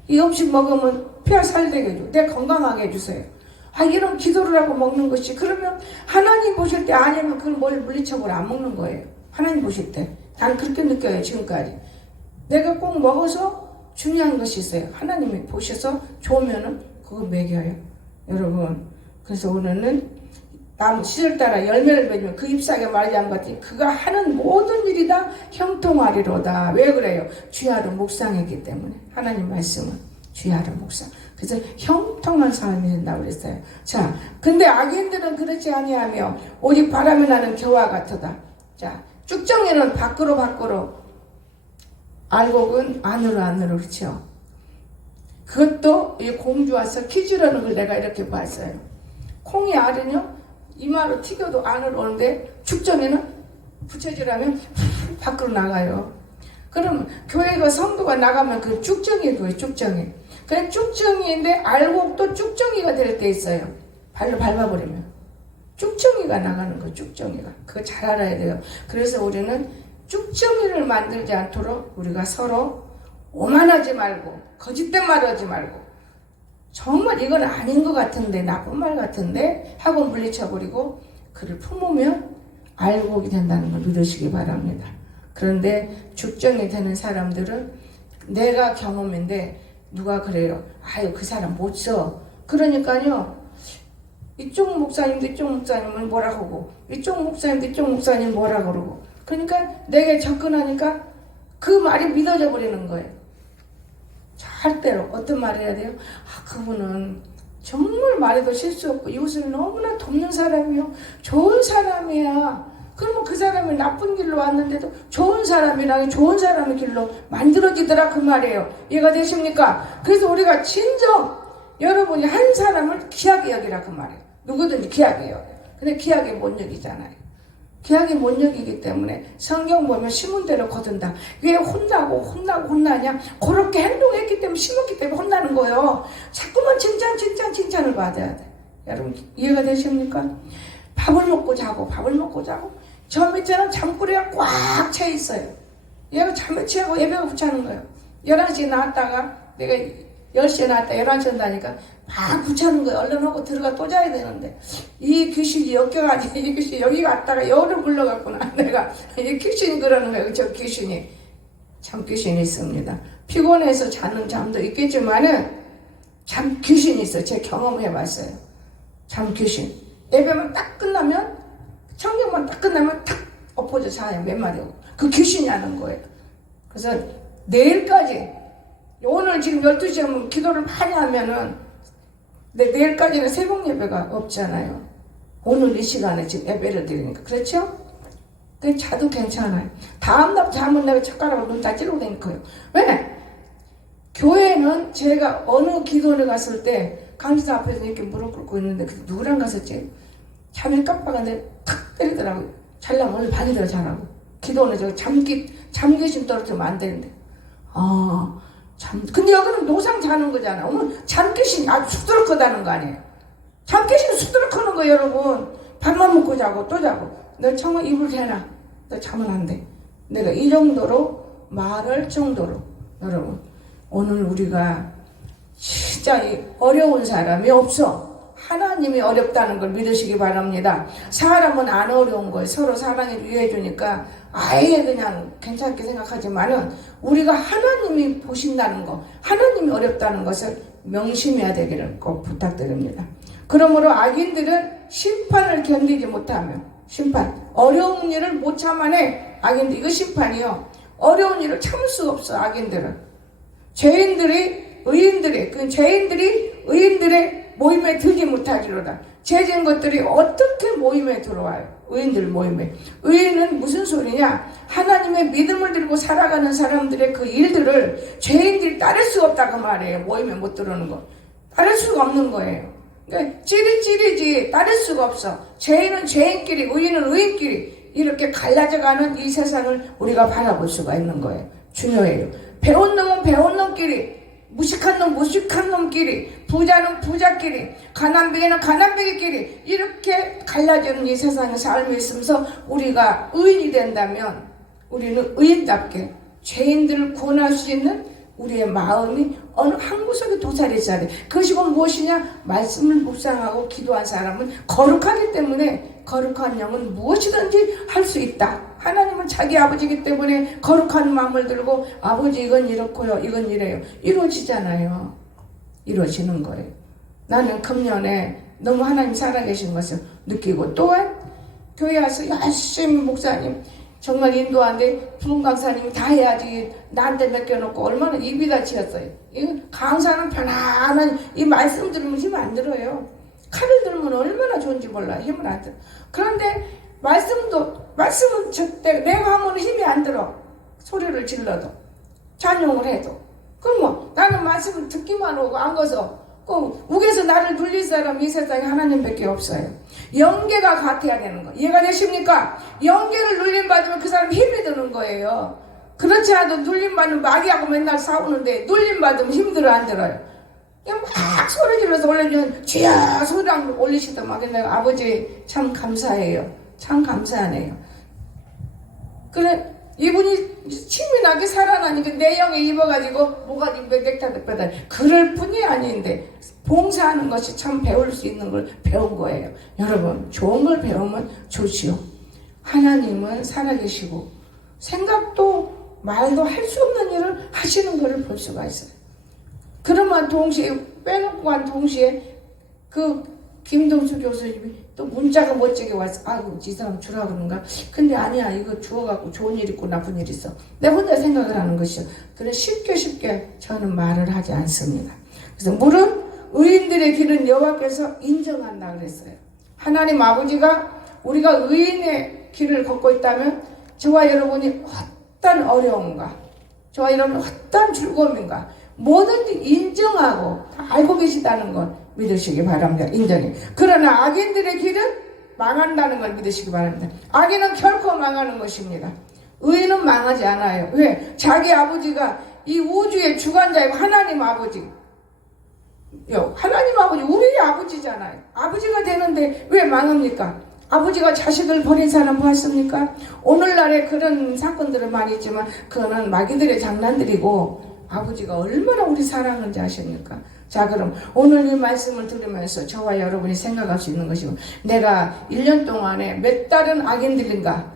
이 음식 먹으면 피와 살되게 해줘. 내 건강하게 해주세요. 아, 이런 기도를 하고 먹는 것이. 그러면 하나님 보실 때 아니면 그걸 뭘 물리쳐버려 안 먹는 거예요. 하나님 보실 때. 난 그렇게 느껴요, 지금까지. 내가 꼭 먹어서 중요한 것이 있어요. 하나님이 보셔서 좋으면은 그거 먹여요. 여러분. 그래서 오늘은 나무 시절 따라 열매를 맺으면 그 잎사귀 말하지 않은 것 같으니 그가 하는 모든 일이 다 형통하리로다. 왜 그래요? 주야로 묵상했기 때문에. 하나님 말씀은 주야로 묵상. 그래서 형통한 삶이 된다고 그랬어요. 자, 근데 악인들은 그렇지 아니하며 오직 바람이 나는 겨와 같으다. 자, 쭉정이는 밖으로 알곡은 안으로 그렇죠. 그것도 이 공주 와서 키즈라는 걸 내가 이렇게 봤어요. 콩이 알은요 이마로 튀겨도 안으로 오는데 축정에는 부채질하면 밖으로 나가요. 그럼 교회가 성도가 나가면 그 쭉정이에요. 쭉정이. 그냥 쭉정이인데 알곡도 쭉정이가 될 때 있어요. 발로 밟아버리면 쭉정이가 나가는 거. 쭉정이가. 그거 잘 알아야 돼요. 그래서 우리는 쭉정이를 만들지 않도록 우리가 서로 오만하지 말고 거짓된 말하지 말고 정말 이건 아닌 것 같은데 나쁜 말 같은데 하고 물리쳐버리고 그를 품으면 알곡이 된다는 걸 믿으시기 바랍니다. 그런데 죽정이 되는 사람들은 내가 경험인데 누가 그래요. 아유 그 사람 못 써. 그러니까요. 이쪽 목사님도 이쪽 목사님은 뭐라 하고 이쪽 목사님도 이쪽 목사님 뭐라 그러고 그러니까 내게 접근하니까 그 말이 믿어져 버리는 거예요. 절대로 어떤 말 해야 돼요? 아 그분은 정말 말해도 실수 없고 이웃을 너무나 돕는 사람이요. 좋은 사람이야. 그러면 그 사람이 나쁜 길로 왔는데도 좋은 사람이랑 좋은 사람의 길로 만들어지더라 그 말이에요. 이해가 되십니까? 그래서 우리가 진정 여러분이 한 사람을 귀하게 여기라 그 말이에요. 누구든지 귀하게 여겨요. 근데 귀하게 못 여기잖아요. 귀하게 못 여기기 때문에 성경 보면 심은 대로 거둔다. 왜 혼나냐? 그렇게 행동했기 때문에 심었기 때문에 혼나는 거예요. 자꾸만 칭찬을 받아야 돼. 여러분 이해가 되십니까? 밥을 먹고 자고 저 밑에는 잠꼬리가 꽉 차 있어요. 얘가 잠을 취하고 예배가 붙자는 거예요. 11시에 나왔다가 내가 10시에 나왔다 11시에 나니까 막 붙자는 거예요. 얼른 하고 들어가 또 자야 되는데 이 귀신이 엮여가지고 이 귀신이 여기 갔다가 여기로 굴러갔구나. 내가 이 귀신이 그러는 거예요. 저 귀신이 참 귀신이 있습니다. 피곤해서 자는 잠도 있겠지만은 참 귀신이 있어요. 제 경험을 해봤어요. 참 귀신. 예배만 딱 끝나면 청경만 딱 끝나면 탁 엎어져 자요. 몇 마디 하고. 그 귀신이 하는 거예요. 그래서 내일까지 오늘 지금 12시에 하면 기도를 많이 하면은 내일까지는 새벽 예배가 없잖아요. 오늘 이 시간에 지금 예배를 드리니까. 그렇죠? 근데 자도 괜찮아요. 다음날 자면 내가 젓가락으로 눈 다 찌르고 다니까요. 왜? 교회는 제가 어느 기도를 갔을 때 강지사 앞에서 이렇게 무릎 꿇고 있는데 누구랑 갔었지? 잠이 깜빡한데 탁 때리더라고요. 잘라면 오늘 밤이 들어 자라고. 기도는 저 잠귀신 떨어뜨리면 안 되는데. 근데 여기는 노상 자는 거잖아. 잠귀신이 아주 수두룩하다는 거 아니에요. 잠귀신은 수두룩하는 거 여러분. 밥만 먹고 자고 또 자고. 너 정말 입을 대놔. 너 자면 안 돼. 내가 이 정도로 말할 정도로 여러분 오늘 우리가 진짜 어려운 사람이 없어. 하나님이 어렵다는 걸 믿으시기 바랍니다. 사람은 안 어려운 거예요. 서로 사랑해 위해 주니까 아예 그냥 괜찮게 생각하지만은 우리가 하나님이 보신다는 거, 하나님이 어렵다는 것을 명심해야 되기를 꼭 부탁드립니다. 그러므로 악인들은 심판을 견디지 못하며 어려운 일을 못 참아내. 악인들 이거 심판이요. 어려운 일을 참을 수가 없어. 악인들은 죄인들이 의인들의 모임에 들지 못하기로다. 죄진 것들이 어떻게 모임에 들어와요? 의인들 모임에. 의인은 무슨 소리냐? 하나님의 믿음을 들고 살아가는 사람들의 그 일들을 죄인들이 따를 수가 없다 그 말이에요. 모임에 못 들어오는 거. 따를 수가 없는 거예요. 그러니까 찌릿찌릿이 따를 수가 없어. 죄인은 죄인끼리, 의인은 의인끼리 이렇게 갈라져가는 이 세상을 우리가 바라볼 수가 있는 거예요. 중요해요. 배운 놈은 배운 놈끼리, 무식한 놈 무식한 놈끼리, 부자는 부자끼리, 가난뱅이는 가난뱅이끼리 이렇게 갈라지는 이 세상의 삶이 있으면서 우리가 의인이 된다면 우리는 의인답게 죄인들을 구원할 수 있는 우리의 마음이 어느 한 구석에 도사리 있어야 돼. 그것이 무엇이냐? 말씀을 묵상하고 기도한 사람은 거룩하기 때문에 거룩한 영은 무엇이든지 할 수 있다. 하나님은 자기 아버지이기 때문에 거룩한 마음을 들고 아버지 이건 이렇고요, 이건 이래요. 이루어지잖아요. 이루어지는 거예요. 나는 금년에 너무 하나님 살아계신 것을 느끼고 또한 교회 와서 열심히 목사님 정말 인도하는데 부흥 강사님이 다 해야지 나한테 맡겨놓고 얼마나 입이 다치었어요. 이 강사는 편안한 이 말씀 들으면 힘 안 들어요. 칼을 들면 얼마나 좋은지 몰라요. 힘을 안 들어. 그런데 말씀은 절대 내가 하면 힘이 안 들어. 소리를 질러도 찬용을 해도. 그럼 뭐 나는 말씀 듣기만 하고 안 가서 우겨서 나를 눌릴 사람이 이 세상에 하나님밖에 없어요. 영계가 같아야 되는 거. 이해가 되십니까? 영계를 눌림받으면 그 사람이 힘이 드는 거예요. 그렇지 않아도 눌림받는 마귀하고 맨날 싸우는데 눌림받으면 힘들어 안 들어요. 그냥 막 소리 질러서 올려주면 주야 소리랑 올리시더만. 근데 아버지 참 감사해요. 참 감사하네요. 그래 이분이 침이 나게 살아나니까 내 영에 입어가지고 뭐가 넥타를 빼다 그럴 뿐이 아닌데 봉사하는 것이 참 배울 수 있는 걸 배운 거예요. 여러분 좋은 걸 배우면 좋지요. 하나님은 살아계시고 생각도 말도 할 수 없는 일을 하시는 것을 볼 수가 있어요. 그러면 동시에 빼놓고 한 동시에 그 김동수 교수님이 또 문자가 멋지게 와서 아이고 이 사람 주라 그런가? 근데 아니야 이거 주워갖고 좋은 일 있고 나쁜 일 있어. 내가 혼자 생각을 하는 것이요. 그래 쉽게 저는 말을 하지 않습니다. 그래서 물은 의인들의 길은 여호와께서 인정한다 그랬어요. 하나님 아버지가 우리가 의인의 길을 걷고 있다면 저와 여러분이 어떤 어려움과 저와 여러분이 어떤 즐거움인가 뭐든지 인정하고 다 알고 계시다는 걸 믿으시기 바랍니다. 인정해. 그러나 악인들의 길은 망한다는 걸 믿으시기 바랍니다. 악인은 결코 망하는 것입니다. 의인은 망하지 않아요. 왜? 자기 아버지가 이 우주의 주관자이고 하나님 아버지. 하나님 아버지 우리의 아버지잖아요. 아버지가 되는데 왜 망합니까? 아버지가 자식을 버린 사람 봤습니까? 오늘날에 그런 사건들은 많이 있지만 그거는 마귀들의 장난들이고 아버지가 얼마나 우리 사랑하는지 아십니까? 자 그럼 오늘 이 말씀을 들으면서 저와 여러분이 생각할 수 있는 것이고 내가 1년 동안에 몇 달은 악인들인가?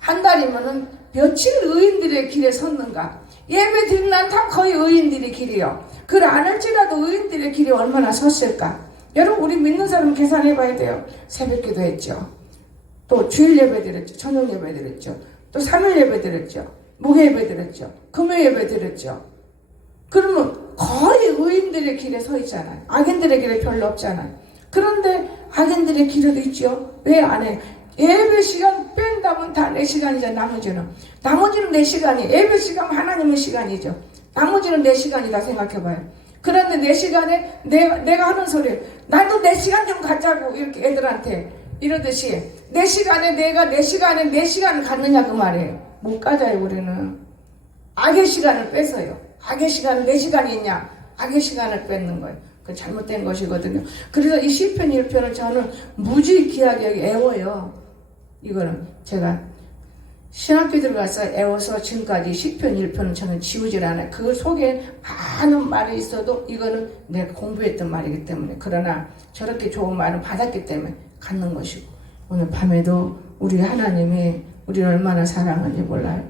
한 달이면은 며칠 의인들의 길에 섰는가? 예배 드린 날 다 거의 의인들의 길이요. 그걸 안 할지라도 의인들의 길이 얼마나 섰을까? 여러분 우리 믿는 사람 계산해 봐야 돼요. 새벽기도 했죠. 또 주일 예배 드렸죠. 저녁 예배 드렸죠. 또 3일 예배 드렸죠. 목요 예배 드렸죠. 금요 예배 드렸죠. 그러면 거의 의인들의 길에 서 있잖아요. 악인들의 길에 별로 없잖아요. 그런데 악인들의 길에도 있죠. 왜 안 해? 예배 시간 뺀다면 다 내 시간이죠. 나머지는 내 시간이. 예배 시간 하나님의 시간이죠. 나머지는 내 시간이다 생각해봐요. 그런데 내 시간에 내가 하는 소리 나도 내 시간 좀 갖자고 이렇게 애들한테 이러듯이 내 시간에 내가 내 시간을 갖느냐 그 말이에요. 못 가져요. 우리는 악의 시간을 뺏어요. 악의 시간은 내 시간이 있냐? 악의 시간을 뺏는 거예요. 그 잘못된 것이거든요. 그래서 이 시편 1편을 저는 무지 귀하게 애워요. 이거는 제가 신학교 들어가서 애워서 지금까지 시편 1편은 저는 지우질 않아요. 그 속에 많은 말이 있어도 이거는 내가 공부했던 말이기 때문에, 그러나 저렇게 좋은 말은 받았기 때문에 갖는 것이고, 오늘 밤에도 우리 하나님이 우리를 얼마나 사랑하는지 몰라요.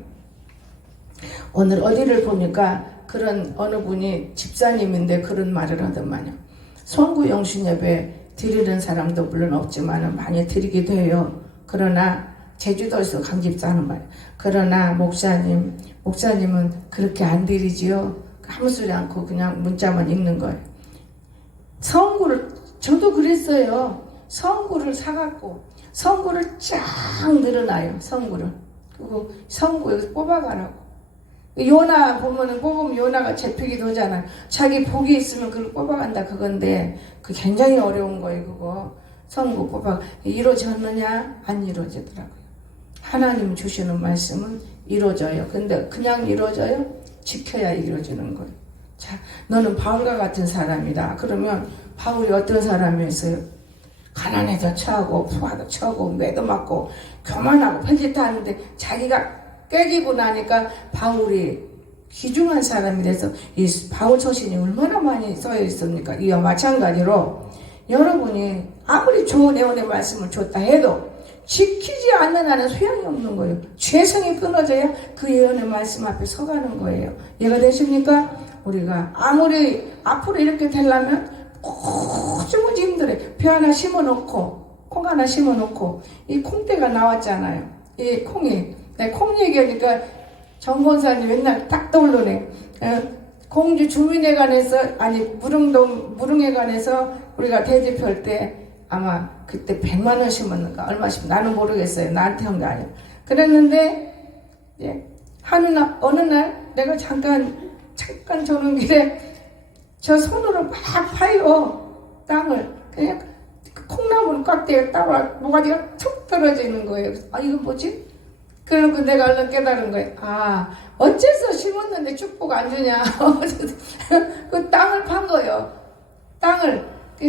오늘 어디를 보니까 그런 어느 분이 집사님인데 그런 말을 하더만요. 송구 영신 예배 드리는 사람도 물론 없지만 많이 드리기도 해요. 그러나 제주도에서 강집사 하는 말. 그러나 목사님은 그렇게 안 드리지요. 아무 소리 않고 그냥 문자만 읽는 거예요. 성구를, 저도 그랬어요. 성구를 사갖고 성구를 쫙 늘어놔요. 성구를. 그리고 성구 여기서 뽑아가라고. 요나 보면은 뽑으면 요나가 잡히기도 하잖아요. 자기 복이 있으면 그걸 뽑아간다 그건데, 그 굉장히 어려운 거예요. 그거 성구 뽑아 이루어졌느냐? 안 이루어지더라고요. 하나님 주시는 말씀은 이루어져요. 근데 그냥 이루어져요? 지켜야 이루어지는 거예요. 자, 너는 바울과 같은 사람이다. 그러면 바울이 어떤 사람이었어요? 가난해도 처하고 부하도 처하고 매도 맞고 교만하고 편지타 하는데 자기가 깨지고 나니까 바울이 귀중한 사람이 돼서 이 바울 서신이 얼마나 많이 써여 있습니까? 이와 마찬가지로 여러분이 아무리 좋은 애원의 말씀을 줬다 해도 지키지 않는 한은 소용이 없는 거예요. 죄성이 끊어져야 그 예언의 말씀 앞에 서가는 거예요. 이해가 되십니까? 우리가 아무리 앞으로 이렇게 되려면 무지 힘들어요. 벼 하나 심어놓고 콩 하나 심어놓고 이 콩대가 나왔잖아요. 이 콩이, 콩 얘기하니까 정권사님 맨날 딱 떠오르네. 공주 주민회관에서, 아니 무릉회관에서 우리가 대집할 때 아마 그때 100만 원 심었는가 얼마 심었는가 나는 모르겠어요. 나한테 한 거 아니야. 그랬는데 어느 날 내가 잠깐 저는 길에 저 손으로 막 파요. 땅을. 그냥 콩나무를 꽉 대고 따고 모가지가 툭 떨어지는 거예요. 아, 이건 뭐지? 그러고 내가 얼른 깨달은 거예요. 아, 어째서 심었는데 축복 안 주냐. 그 땅을 판 거예요.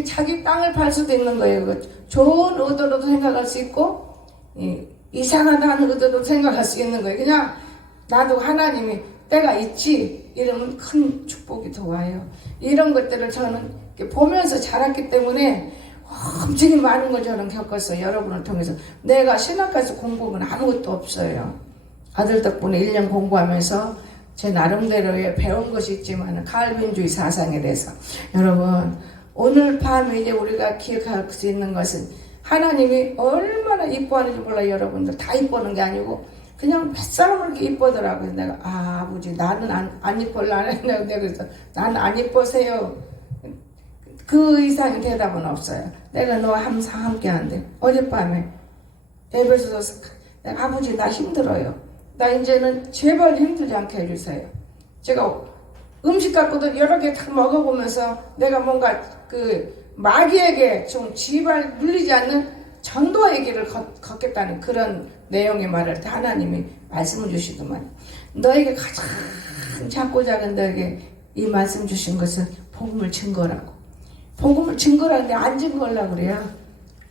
자기 땅을 팔 수도 있는 거예요. 좋은 의도로도 생각할 수 있고, 이상하다는 의도도 생각할 수 있는 거예요. 그냥 나도 하나님이 때가 있지 이러면 큰 축복이 더 와요. 이런 것들을 저는 보면서 자랐기 때문에 엄청히 많은 걸 저는 겪었어요. 여러분을 통해서. 내가 신학가에서 공부하면 아무것도 없어요. 아들 덕분에 1년 공부하면서 제 나름대로의 배운 것이 있지만 칼빈주의 사상에 대해서, 여러분 오늘 밤에 이제 우리가 기억할 수 있는 것은 하나님이 얼마나 이뻐하는지 몰라요. 여러분들 다 이뻐하는 게 아니고 그냥 몇 사람을 이렇게 이뻐더라고요. 내가 아버지 나는 안 이뻐라는 내가 그래서 나는 안 이뻐세요. 그 이상의 대답은 없어요. 내가 너와 항상 함께 하는데 어젯밤에 에베소서 내가 아버지 나 힘들어요. 나 이제는 제발 힘들지 않게 해주세요. 제가 음식 갖고도 여러 개 다 먹어보면서 내가 뭔가 그 마귀에게 좀 지발 물리지 않는 전도의 길을 걷겠다는 그런 내용의 말을 하나님이 말씀을 주시더만, 너에게 가장 작고 작은 너에게 이 말씀 주신 것은 복음을 증거라고. 복음을 증거라는데 안 증거하려고 그래요.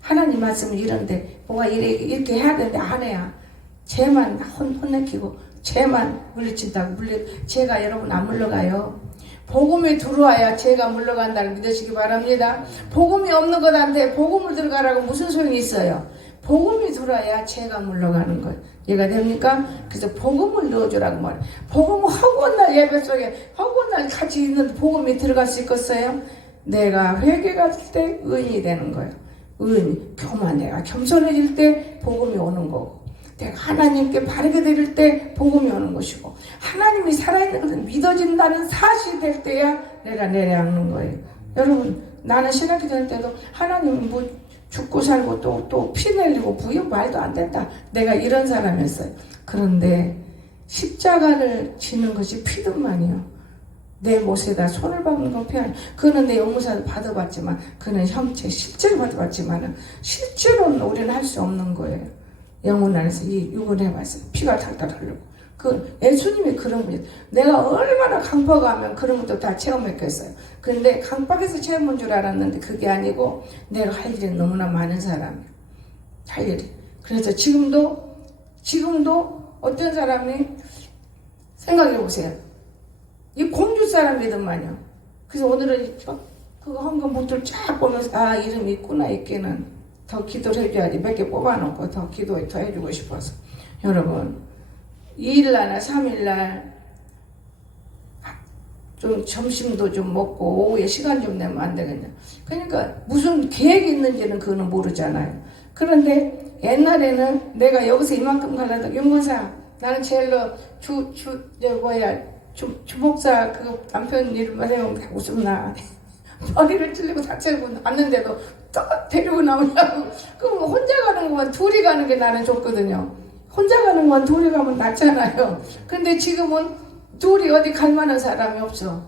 하나님 말씀은 이런데 뭐가 이렇게 해야 되는데 안 해야 쟤만 혼내키고 쟤만 물리친다고 쟤가 여러분 안 물러가요. 복음이 들어와야 쟤가 물러간다를 믿으시기 바랍니다. 복음이 없는 것한테 복음을 들어가라고 무슨 소용이 있어요. 복음이 들어와야 쟤가 물러가는 거예요. 이해가 됩니까? 그래서 복음을 넣어주라고 말해요. 복음을 허구한 날 예배 속에 허구한 날 같이 있는 복음이 들어갈 수 있겠어요? 내가 회개가 될 때 의인이 되는 거예요. 내가 겸손해질 때 복음이 오는 거고, 내가 하나님께 바르게 드릴 때 복음이 오는 것이고, 하나님이 살아있는 것을 믿어진다는 사실이 될 때야 내가 내려앉는 거예요. 여러분, 나는 신학교 다닐 때도 하나님은 뭐 죽고 살고 또 피 내리고 부여 말도 안 된다. 내가 이런 사람이었어요. 그런데 십자가를 지는 것이 피든만이요. 내 못에다 손을 밟는 건 피하는. 그는 내 용무사도 받아봤지만, 그는 형체 실제로 받아봤지만 실제로는 우리는 할 수 없는 거예요. 영혼 안에서 이 육을 해봤어요. 피가 탈탈 흘르고. 그 예수님이 그런 분이, 내가 얼마나 강박하면 그런 것도 다 체험했겠어요. 근데 강박에서 체험한 줄 알았는데 그게 아니고 내가 할 일이 너무나 많은 사람이에요. 할 일이. 그래서 지금도 어떤 사람이 생각해 보세요. 이 공주 사람이더만요. 그래서 오늘은 그거 헌금 목줄 쫙 보면서 아, 이름이 있구나. 있기는 더 기도를 해줘야지. 몇 개 뽑아놓고 더 기도에 더 해주고 싶어서. 여러분 2일날이나 3일날 좀 점심도 좀 먹고 오후에 시간 좀 내면 안 되겠냐. 그러니까 무슨 계획이 있는지는 그거는 모르잖아요. 그런데 옛날에는 내가 여기서 이만큼 갈라도 윤건사 나는 제일로 주목사 그 남편 이름만 해보면 웃음나. 머리를 찔리고 다치고 왔는데도 또 데리고 나오냐고. 그럼 혼자 가는 건 둘이 가는 게 나는 좋거든요. 혼자 가는 건 둘이 가면 낫잖아요. 근데 지금은 둘이 어디 갈 만한 사람이 없어.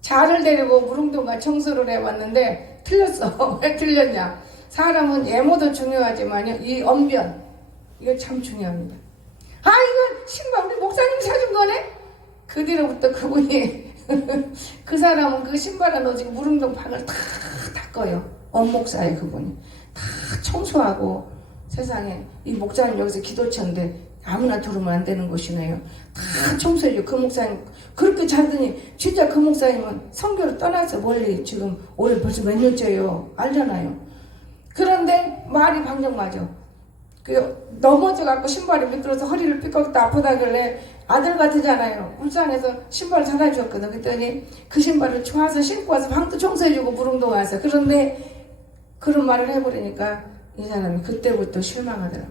자를 데리고 무릉동가 청소를 해봤는데 틀렸어. 왜 틀렸냐. 사람은 예모도 중요하지만요. 이 언변. 이거 참 중요합니다. 아, 이거 신발 우리 목사님이 사준 거네? 그 뒤로부터 그분이 그 사람은 그 신발을 오직 무릉동 방을 다 닦아요. 엄목사예요. 그분이. 다 청소하고 세상에 이 목사님 여기서 기도처인데 아무나 들어오면 안 되는 곳이네요. 다 청소해줘. 그 목사님 그렇게 잘더니 진짜 그 목사님은 선교를 떠나서 멀리 지금 올해 벌써 몇 년째요. 알잖아요. 그런데 말이 방정 맞아. 그 넘어져갖고 신발이 미끄러서 허리를 삐걱다 아프다길래 아들 같으잖아요. 울산에서 신발을 사다 주었거든. 그랬더니 그 신발을 좋아서 신고 와서 방도 청소해주고 무릉동 와서. 그런데 그런 말을 해버리니까 이 사람이 그때부터 실망하더라고요.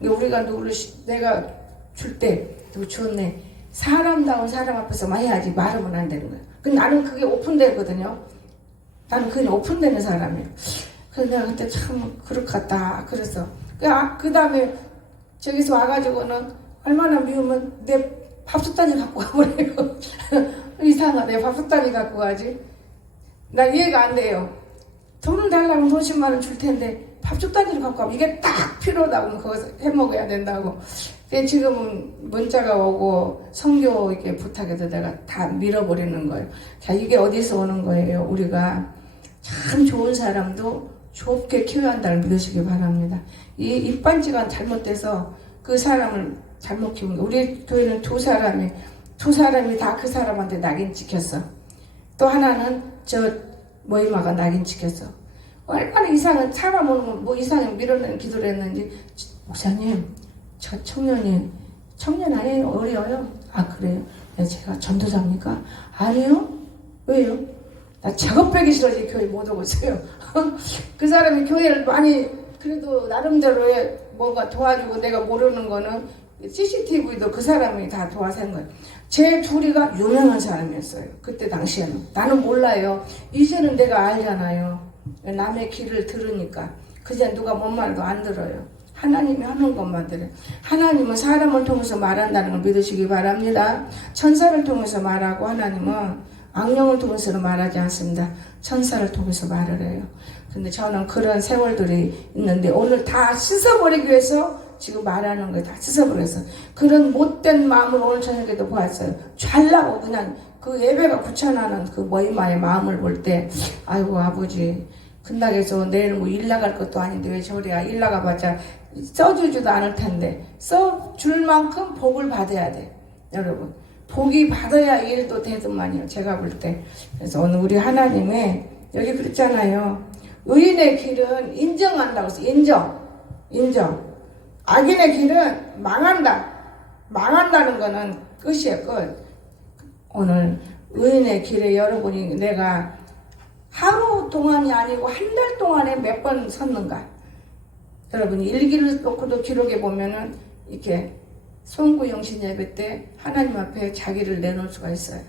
우리가 누구를 내가 줄 때 누구 줬네. 사람다운 사람 앞에서 많이 해야지 말하면 안 되는 거야. 근데 나는 그게 오픈되거든요. 나는 그냥 오픈되는 사람이에요. 그래서 내가 그때 참 그렇겠다. 그래서 그 다음에 저기서 와가지고는 얼마나 미우면 내 밥솥단지 갖고 가버려요. 이상하네. 밥솥단지 갖고 가지. 나 이해가 안 돼요. 돈을 달라면 돈 10만 원 줄 텐데 밥솥단지를 갖고 가면 이게 딱 필요하다고 거기서 해먹어야 된다고. 근데 지금은 문자가 오고 성교 이렇게 부탁해서 내가 다 밀어버리는 거예요. 자, 이게 어디서 오는 거예요? 우리가 참 좋은 사람도 좁게 키워야 한다는 믿으시기 바랍니다. 이 입반지가 잘못돼서 그 사람을 잘못 키운 거. 우리 교회는 두 사람이 다 그 사람한테 낙인 찍혔어. 또 하나는 저 모임아가 낙인 찍혔어. 얼마나 이상한 사람은 뭐 이상하게 밀어내는 기도를 했는지. 목사님, 저 청년 아니에요? 어려요? 아, 그래요? 네, 제가 전도사입니까? 아니요? 왜요? 나 작업하기 싫어지 교회 못 오고 있어요. 그 사람이 교회를 많이 그래도 나름대로의 뭔가 도와주고 내가 모르는 거는 CCTV도 그 사람이 다 도와서 한 거예요. 제 둘이가 유명한 사람이었어요. 그때 당시에는. 나는 몰라요. 이제는 내가 알잖아요. 남의 길을 들으니까. 그제 누가 뭔 말도 안 들어요. 하나님이 하는 것만 들어요. 하나님은 사람을 통해서 말한다는 걸 믿으시기 바랍니다. 천사를 통해서 말하고 하나님은 악령을 통해서는 말하지 않습니다. 천사를 통해서 말을 해요. 근데 저는 그런 세월들이 있는데 오늘 다 씻어버리기 위해서 지금 말하는 거예요. 다 씻어버려서. 그런 못된 마음을 오늘 저녁에도 보았어요. 잘나고 그냥 그 예배가 구천하는 그 모임만의 마음을 볼 때 아이고 아버지 근닥에서 내일 뭐 일 나갈 것도 아닌데 왜 저리야. 일 나가봤자 써주지도 않을 텐데 써줄 만큼 복을 받아야 돼. 여러분 복이 받아야 일도 되더만요. 제가 볼 때. 그래서 오늘 우리 하나님의 여기 그랬잖아요. 의인의 길은 인정한다고 해서 인정. 악인의 길은 망한다는 거는 끝이에요. 끝. 오늘 의인의 길에 여러분이 내가 하루 동안이 아니고 한 달 동안에 몇 번 섰는가. 여러분이 일기를 놓고도 기록해 보면은 이렇게 송구영신 예배 때 하나님 앞에 자기를 내놓을 수가 있어요.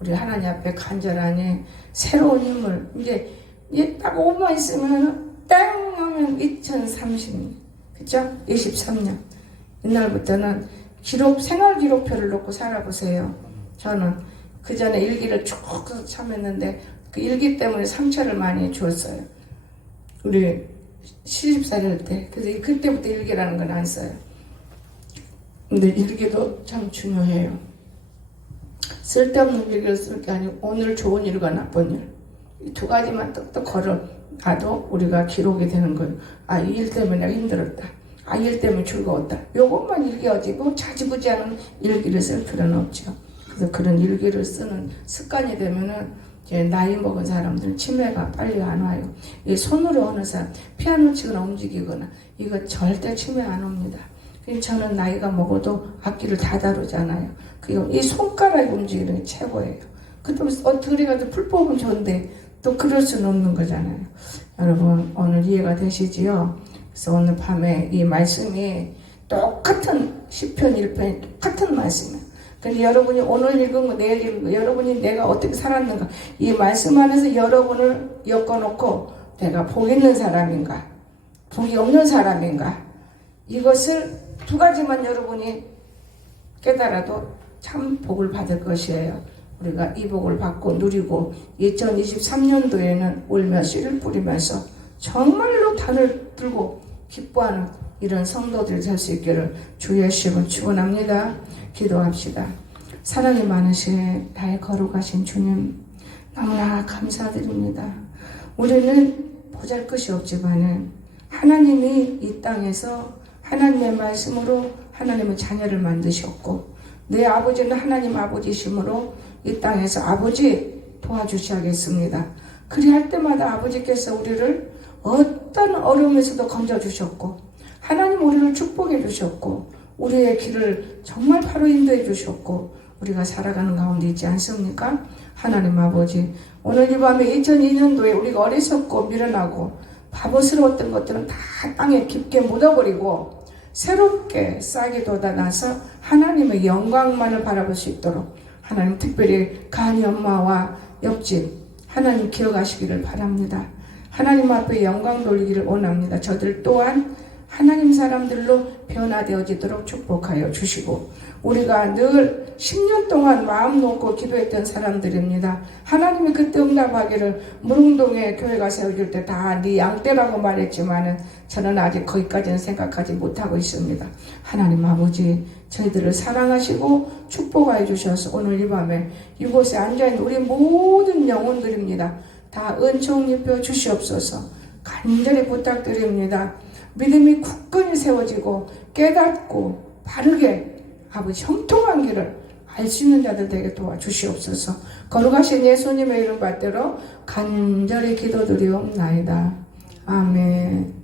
우리 하나님 앞에 간절하니 새로운 힘을 이제 딱 5만 있으면 땡 하면 2030년 그쵸? 23년 이날부터는 생활 기록표를 놓고 살아보세요. 저는 그 전에 일기를 쭉 참았는데 그 일기 때문에 상처를 많이 주었어요. 우리 시집살이할 때. 그래서 그때부터 일기라는 건 안 써요. 근데 일기도 참 중요해요. 쓸데없는 일기를 쓸 게 아니고 오늘 좋은 일과 나쁜 일. 이 두 가지만 똑똑 걸어놔도 우리가 기록이 되는 거예요. 아, 이 일 때문에 내가 힘들었다. 아, 이 일 때문에 즐거웠다. 요것만 일기어지고 자지부지하는 일기를 쓸 필요는 없죠. 그래서 그런 일기를 쓰는 습관이 되면은 이제 나이 먹은 사람들은 치매가 빨리 안 와요. 이 손으로 하는 사람, 피아노 치거나 움직이거나 이거 절대 치매 안 옵니다. 저는 나이가 먹어도 악기를 다 다루잖아요. 이 손가락이 움직이는 게 최고예요. 그때 어떻게 가도 풀법은 좋은데 또 그럴 수는 없는 거잖아요. 여러분 오늘 이해가 되시지요? 그래서 오늘 밤에 이 말씀이 똑같은 시편 1편이 똑같은 말씀이에요. 근데 여러분이 오늘 읽은 거, 내일 읽은 거, 여러분이 내가 어떻게 살았는가, 이 말씀 안에서 여러분을 엮어놓고 내가 복 있는 사람인가, 복이 없는 사람인가, 이것을 두 가지만 여러분이 깨달아도 참 복을 받을 것이에요. 우리가 이 복을 받고 누리고 2023년도에는 울며 씨를 뿌리면서 정말로 단을 들고 기뻐하는 이런 성도들이 될 수 있기를 주 예수님을 축원합니다. 기도합시다. 사랑이 많으신 나의 거룩하신 주님, 너무나 감사드립니다. 우리는 보잘것이 없지만은 하나님이 이 땅에서 하나님의 말씀으로 하나님의 자녀를 만드셨고, 내 아버지는 하나님 아버지심으로 이 땅에서 아버지 도와주셔야겠습니다. 그리할 때마다 아버지께서 우리를 어떤 어려움에서도 건져주셨고, 하나님 우리를 축복해 주셨고, 우리의 길을 정말 바로 인도해 주셨고, 우리가 살아가는 가운데 있지 않습니까? 하나님 아버지, 오늘 이 밤에 2002년도에 우리가 어리석고 미련하고 바보스러웠던 것들은 다 땅에 깊게 묻어버리고 새롭게 싹이 돋아나서 하나님의 영광만을 바라볼 수 있도록 하나님 특별히 간이 엄마와 옆집 하나님 기억하시기를 바랍니다. 하나님 앞에 영광 돌리기를 원합니다. 저들 또한 하나님 사람들로 변화되어지도록 축복하여 주시고, 우리가 늘 10년 동안 마음 놓고 기도했던 사람들입니다. 하나님이 그때 응답하기를 무릉동에 교회가 세워질 때 다 네 양떼라고 말했지만은 저는 아직 거기까지는 생각하지 못하고 있습니다. 하나님 아버지, 저희들을 사랑하시고 축복하여 주셔서 오늘 이 밤에 이곳에 앉아있는 우리 모든 영혼들입니다. 다 은총 입혀 주시옵소서 간절히 부탁드립니다. 믿음이 굳건히 세워지고 깨닫고 바르게 아버지 형통한 길을 알 수 있는 자들 되게 도와주시옵소서. 거룩하신 예수님의 이름 받들어 간절히 기도드리옵나이다. 아멘.